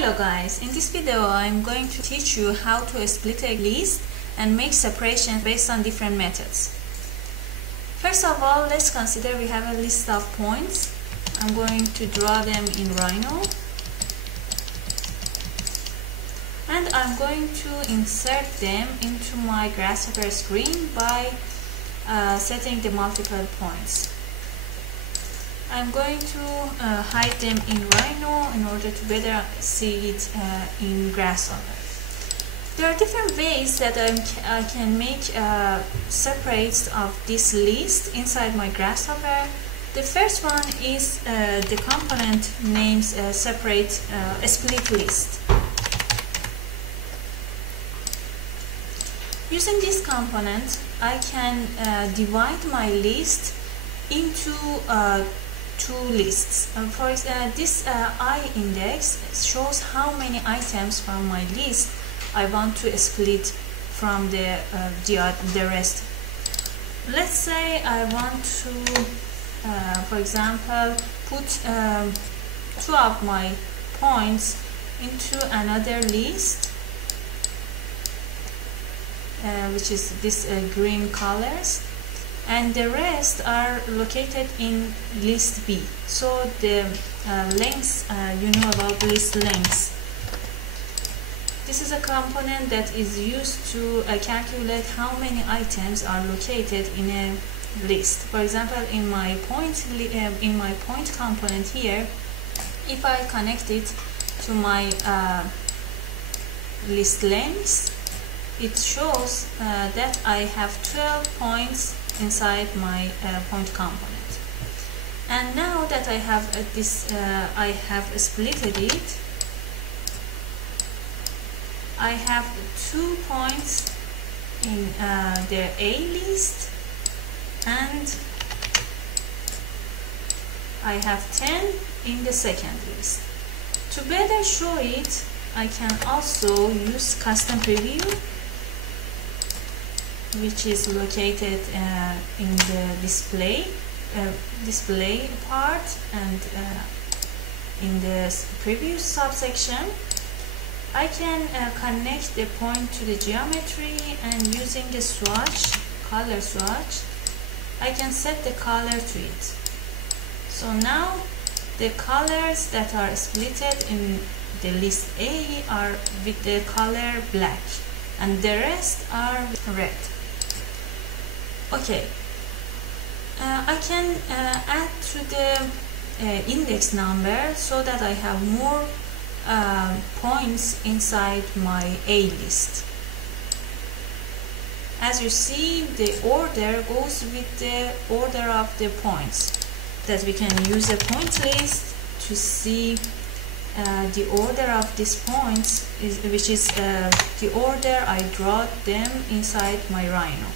Hello guys, in this video I'm going to teach you how to split a list and make separation based on different methods. First of all, let's consider we have a list of points. I'm going to draw them in Rhino and I'm going to insert them into my Grasshopper screen by setting the multiple points. I'm going to hide them in Rhino in order to better see it in Grasshopper. There are different ways that I can make separates of this list inside my Grasshopper. The first one is the component names split list. Using this component, I can divide my list into two lists. For example, this I index shows how many items from my list I want to split from the rest. Let's say I want to, for example, put two of my points into another list, which is this green colors, and the rest are located in list B. So the lengths, you know about list lengths. This is a component that is used to calculate how many items are located in a list. For example, in my point component here, if I connect it to my list lengths, it shows that I have 12 points inside my point component. And now that I have I have splitted it, I have 2 points in the A list and I have 10 in the second list. To better show it, I can also use custom preview, which is located in the display part and in the preview subsection. I can connect the point to the geometry, and using a swatch, color swatch, I can set the color to it. So now the colors that are splitted in the list A are with the color black and the rest are red. Okay, I can add to the index number so that I have more points inside my A list. As you see, the order goes with the order of the points. That we can use a point list to see the order of these points, which is the order I draw them inside my Rhino.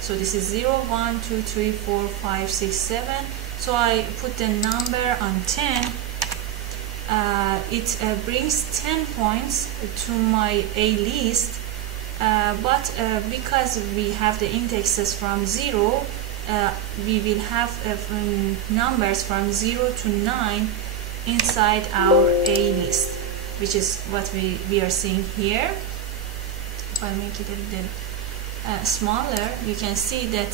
So this is 0, 1, 2, 3, 4, 5, 6, 7. So I put the number on 10. It brings 10 points to my A list, but because we have the indexes from 0, we will have numbers from 0 to 9 inside our A list, which is what we are seeing here. If I make it a little smaller, you can see that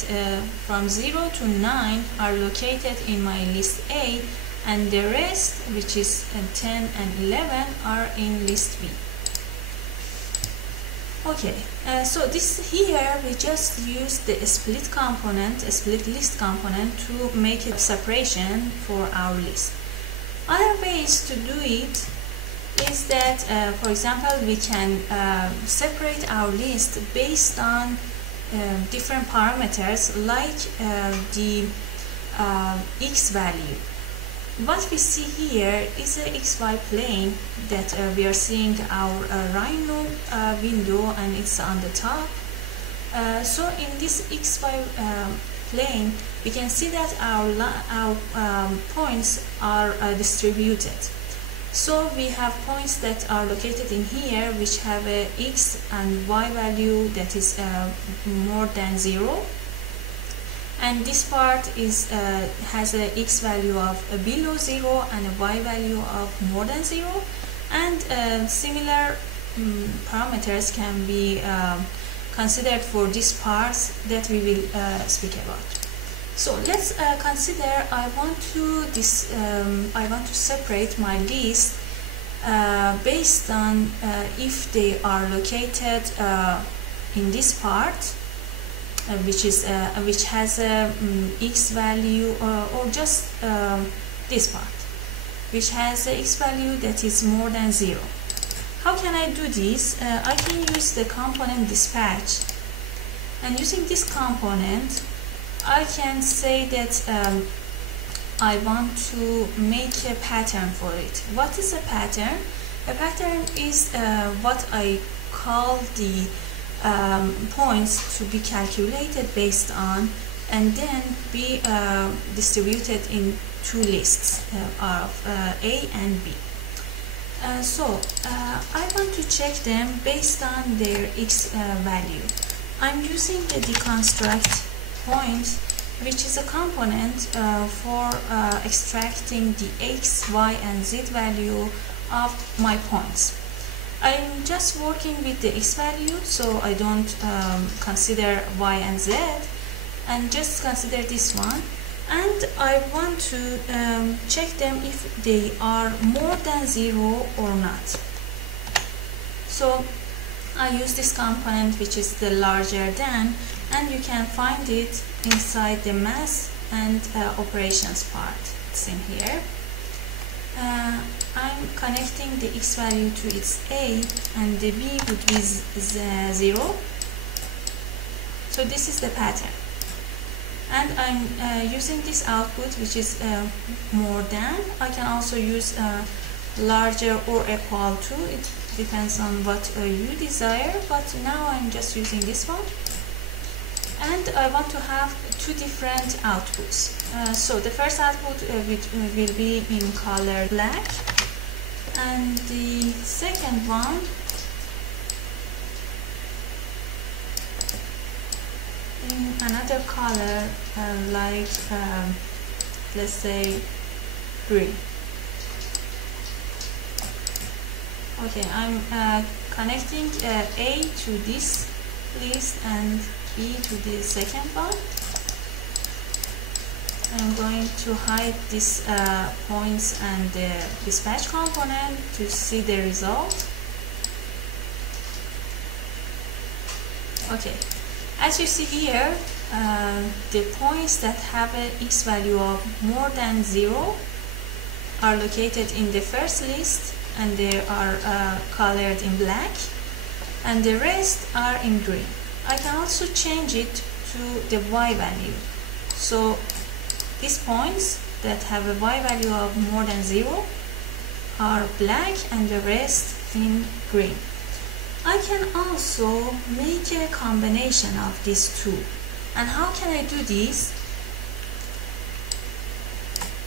from 0 to 9 are located in my list A, and the rest, which is 10 and 11, are in list B. Okay, so this here we just use the split component, a split list component, to make a separation for our list. Other ways to do it is that, for example, we can separate our list based on different parameters like the x value. What we see here is a XY plane that we are seeing our Rhino window, and it's on the top. So in this XY plane, we can see that our points are distributed. So we have points that are located in here which have a x and y value that is more than 0. and this part is has a x value of below 0 and a y value of more than 0, and similar parameters can be considered for these parts that we will speak about. So let's consider I want to separate my list based on if they are located in this part, which has a x value, or just this part, which has a x value that is more than 0. How can I do this? I can use the component dispatch, and using this component I can say that I want to make a pattern for it. What is a pattern? A pattern is what I call the points to be calculated based on, and then be distributed in two lists of A and B. So I want to check them based on their x value. I'm using the Deconstruct Point, which is a component for extracting the x, y, and z value of my points. I'm just working with the x value, so I don't consider y and z, and just consider this one. And I want to check them if they are more than 0 or not. So I use this component, which is the larger than, and you can find it inside the mass and operations part. It's in here. I'm connecting the x value to its a, and the b would be 0. So this is the pattern. And I'm using this output, which is more than. I can also use larger or equal to. It depends on what you desire, but now I'm just using this one. And I want to have two different outputs. So the first output will be in color black, and the second one in another color, like let's say green. Okay, I'm connecting A to this list and B to the second one. I'm going to hide these points and the dispatch component to see the result. Okay. As you see here, the points that have an x value of more than 0 are located in the first list, and they are colored in black, and the rest are in green. I can also change it to the y value. So these points that have a y value of more than 0 are black, and the rest in green. I can also make a combination of these two. And how can I do this?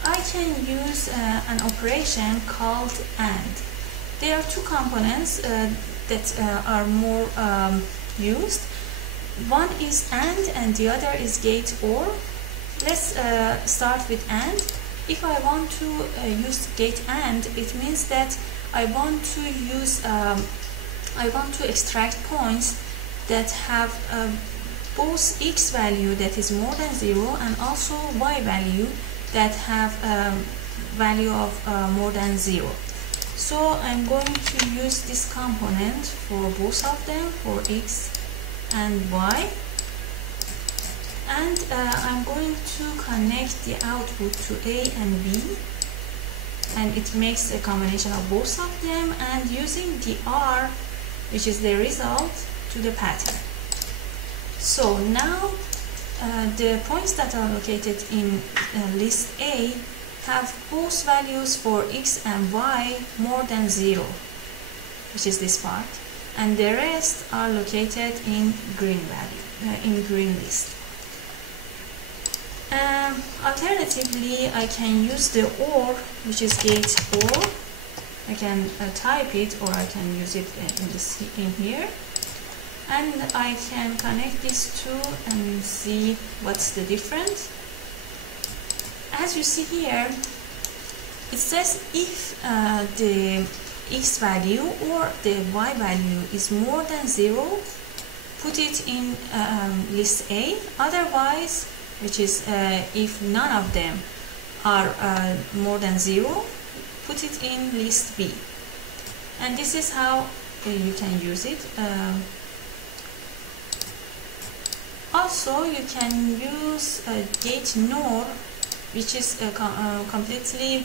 I can use an operation called AND. There are two components that are more used. One is AND and the other is gate OR. Let's start with AND. If I want to use gate AND, it means that I want to extract points that have both x value that is more than 0 and also y value that have value of more than 0. So I'm going to use this component for both of them, for x and y. And I'm going to connect the output to A and B, and it makes a combination of both of them, and using the R, which is the result, to the pattern. So now the points that are located in list A have both values for x and y more than 0, which is this part, and the rest are located in green value, in green list. Alternatively, I can use the OR, which is gate OR. I can type it, or I can use it in here, and I can connect these two and see what's the difference. As you see here, it says if the x value or the y value is more than 0, put it in list A. Otherwise, which is if none of them are more than 0, put it in list B. And this is how you can use it. Also, you can use gate nor, which is completely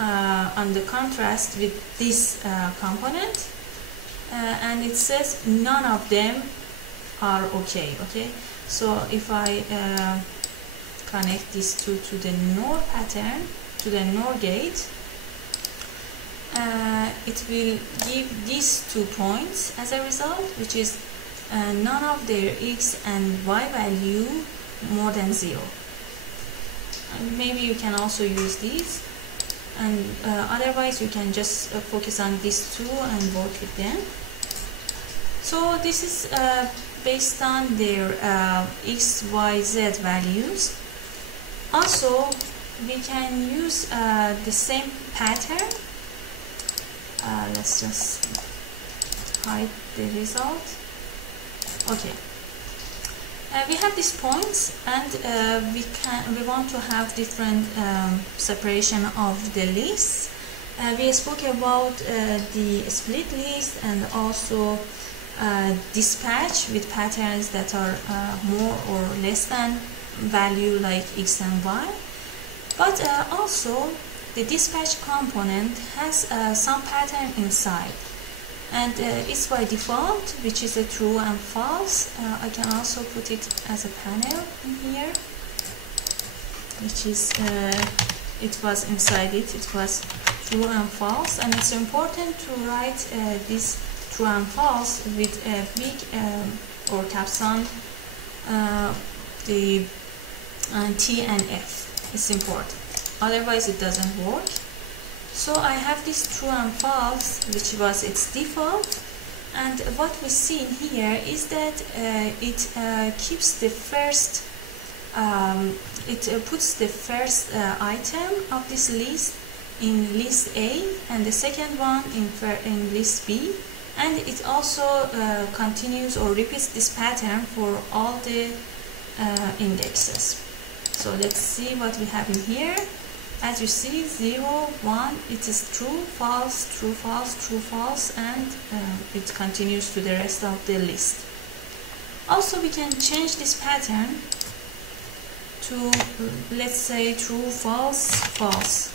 on the contrast with this component, and it says none of them are okay. So if I connect these two to the NOR pattern, to the NOR gate, it will give these 2 points as a result, which is none of their x and y value more than 0. And maybe you can also use these, and otherwise you can just focus on these two and work with them. So this is based on their x, y, z values. Also, we can use the same pattern. Let's just hide the result. Okay. We have these points, and we want to have different separation of the lists. We spoke about the split list and also dispatch with patterns that are more or less than value like x and y. But also the dispatch component has some pattern inside, and it's by default, which is a true and false. I can also put it as a panel in here, which is it was inside it. It was true and false, and it's important to write this true and false with a big or caps on the T and F. It's important, otherwise it doesn't work. So I have this true and false, which was its default, and what we see in here is that it keeps the first, it puts the first item of this list in list A and the second one in list B, and it also continues or repeats this pattern for all the indexes. So let's see what we have in here. As you see, 0, 1, it is true, false, true, false, true, false, and it continues to the rest of the list. Also, we can change this pattern to, let's say, true, false, false,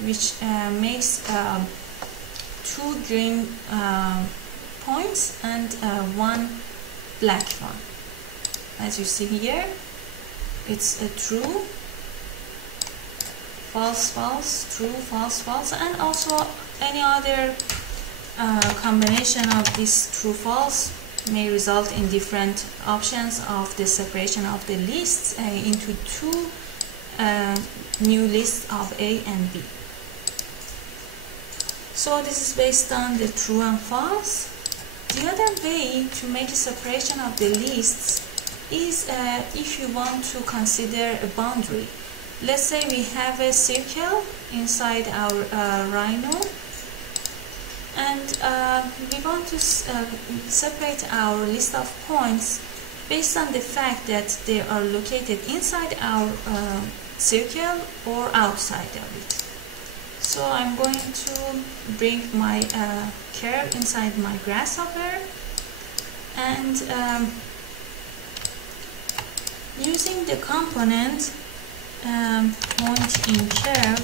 which makes 2 green points and 1 black one. As you see here, it's a true, false, false, true, false, false, and also any other combination of this true, false may result in different options of the separation of the lists into 2 new lists of A and B. So this is based on the true and false. The other way to make a separation of the lists is if you want to consider a boundary. Let's say we have a circle inside our Rhino, and we want to separate our list of points based on the fact that they are located inside our circle or outside of it. So I'm going to bring my curve inside my Grasshopper, and using the component point in curve,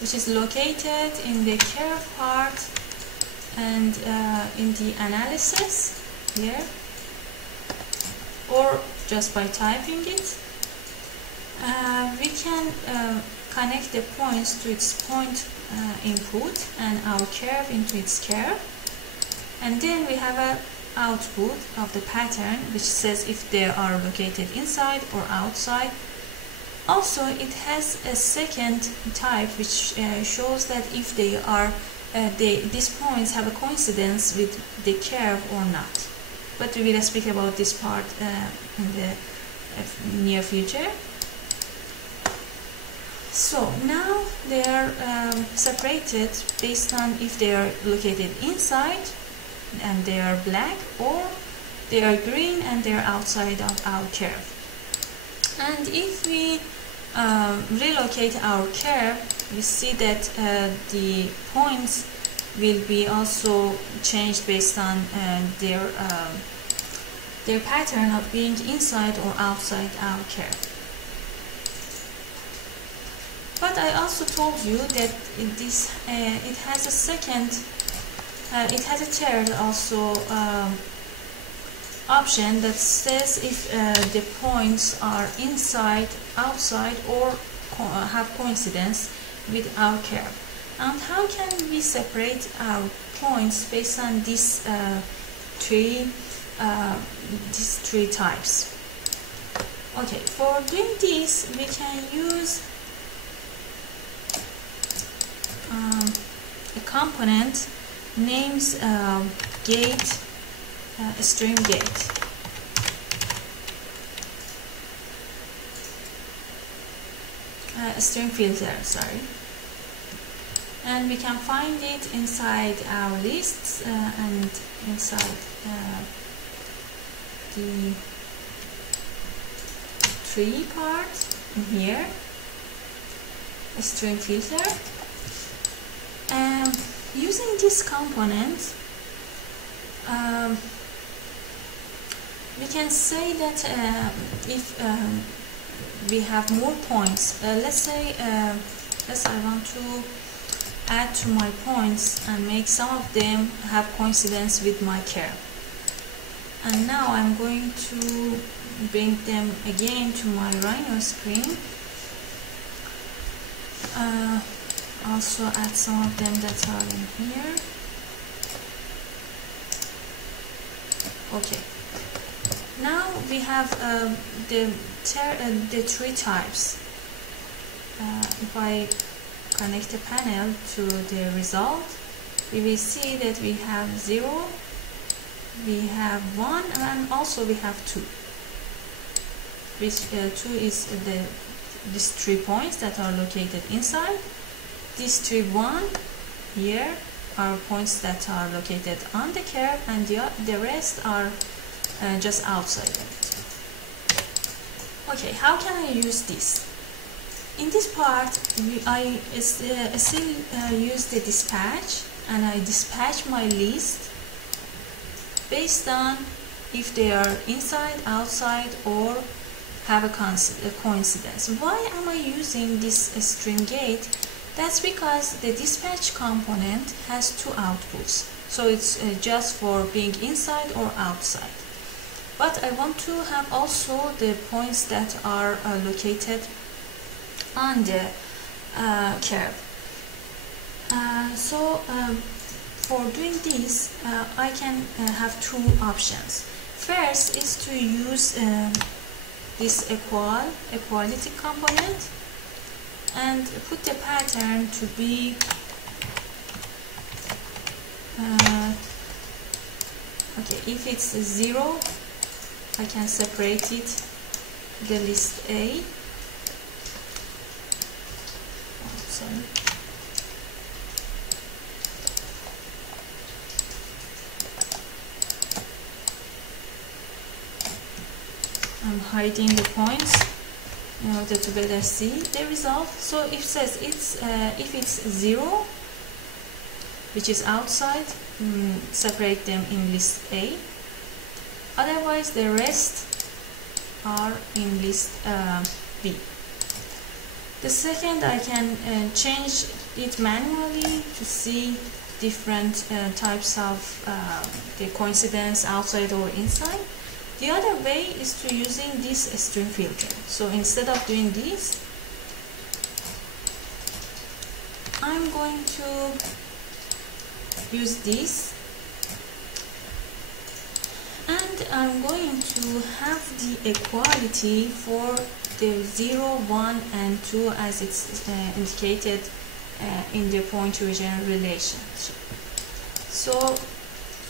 which is located in the curve part and in the analysis here, or just by typing it, we can connect the points to its point input and our curve into its curve, and then we have a output of the pattern which says if they are located inside or outside. Also, it has a second type which shows that if they are these points have a coincidence with the curve or not. But we will speak about this part in the near future. So now they are separated based on if they are located inside and they are black, or they are green and they are outside of our curve. And if we relocate our curve, we see that the points will be also changed based on their pattern of being inside or outside our curve. But I also told you that it has a third also option that says if the points are inside, outside, or have coincidence with our curve. And how can we separate our points based on these three types? Okay, for doing this, we can use a component named gate, string gate. String filter, sorry. And we can find it inside our lists and inside the tree part in here, a string filter. Using this component, we can say that if we have more points, let's say I want to add to my points and make some of them have coincidence with my curve. And now I'm going to bring them again to my Rhino screen. Also add some of them that are in here. Okay. Now we have the three types. If I connect the panel to the result, we will see that we have 0, we have 1, and also we have 2. Which 2 is these 3 points that are located inside. These 3, 1 here are points that are located on the curve, and the rest are just outside of it. Okay, how can I use this? In this part, I still use the dispatch, and I dispatch my list based on if they are inside, outside, or have a coincidence. Why am I using this string gate? That's because the dispatch component has 2 outputs. So it's just for being inside or outside. But I want to have also the points that are located on the curve. For doing this, I can have 2 options. First is to use this equality component and put the pattern to be okay, if it's 0, I can separate it, the list A. Sorry. I'm hiding the points in order to better see the result. So if it says if it's 0, which is outside, separate them in list A. Otherwise, the rest are in list B. The second, I can change it manually to see different types of the coincidence outside or inside. The other way is to using this string filter. So instead of doing this, I'm going to use this, and I'm going to have the equality for the 0, 1, and 2 as it's indicated in the point origin relationship. So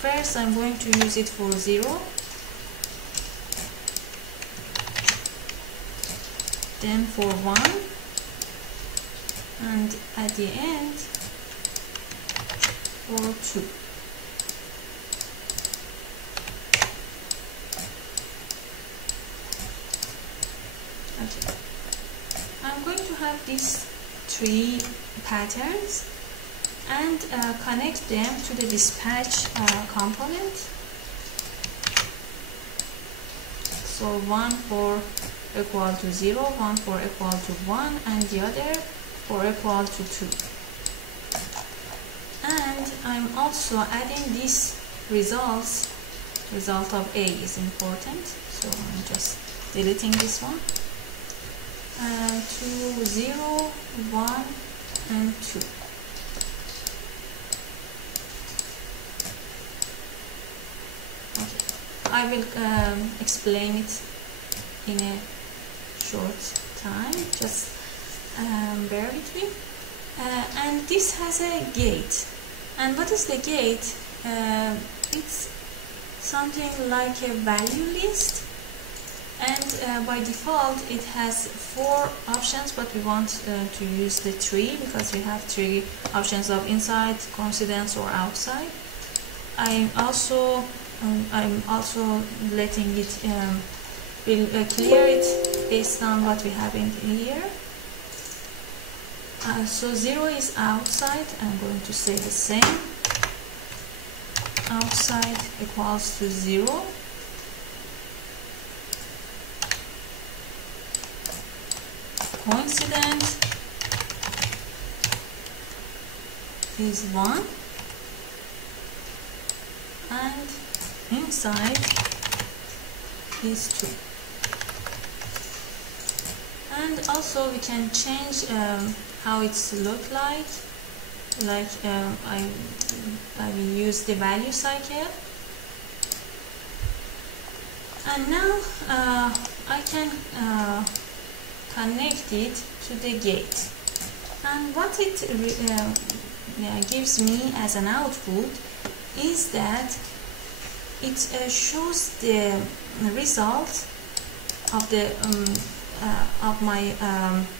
first I'm going to use it for 0, then for 1, and at the end for 2. Okay. I'm going to have these 3 patterns and connect them to the dispatch component. So one for equal to 0, one for equal to 1, and the other for equal to 2. And I'm also adding these results. Result of A is important, so I'm just deleting this one. To 0, 1, and 2. Okay. I will explain it in a short time, just bear with me. And this has a gate. And what is the gate? It's something like a value list, and by default it has 4 options, but we want to use the 3 because we have 3 options of inside, coincidence, or outside. I'm also letting it will clear it based on what we have in here. So 0 is outside. I'm going to say the same. Outside equals to 0. Coincident is 1, and inside is 2. And also we can change how it's look like I will use the value cycle. And now I can connect it to the gate, and what it gives me as an output is that it shows the result of the of my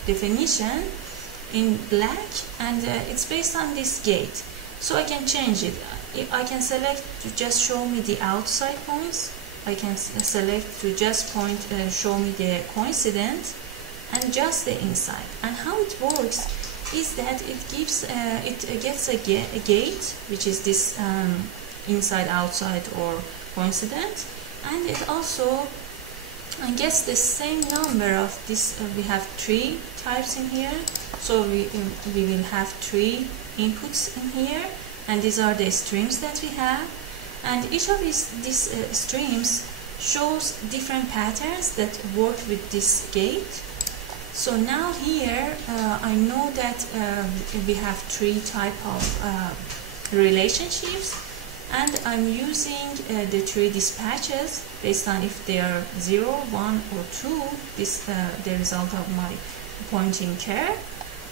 definition in black, and it's based on this gate. So I can change it. I can select to just show me the outside points. I can select to just show me the coincident and just the inside. And how it works is that it gets a gate, which is this inside, outside, or coincident, and it also gets the same number of this. We have 3 types in here, so we will have 3 inputs in here, and these are the streams that we have, and each of these streams shows different patterns that work with this gate. So now here I know that we have 3 type of relationships, and I'm using the 3 dispatches based on if they are 0, 1, or 2, this the result of my pointing care.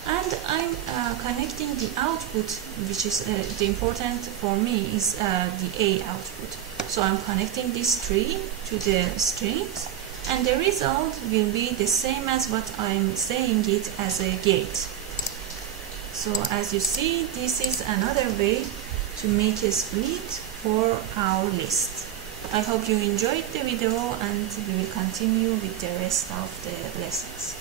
And I'm connecting the output, which is the important for me is the A output. So I'm connecting these 3 to the strings, and the result will be the same as what I'm saying it as a gate. So as you see, this is another way to make a split for our list. I hope you enjoyed the video, and we will continue with the rest of the lessons.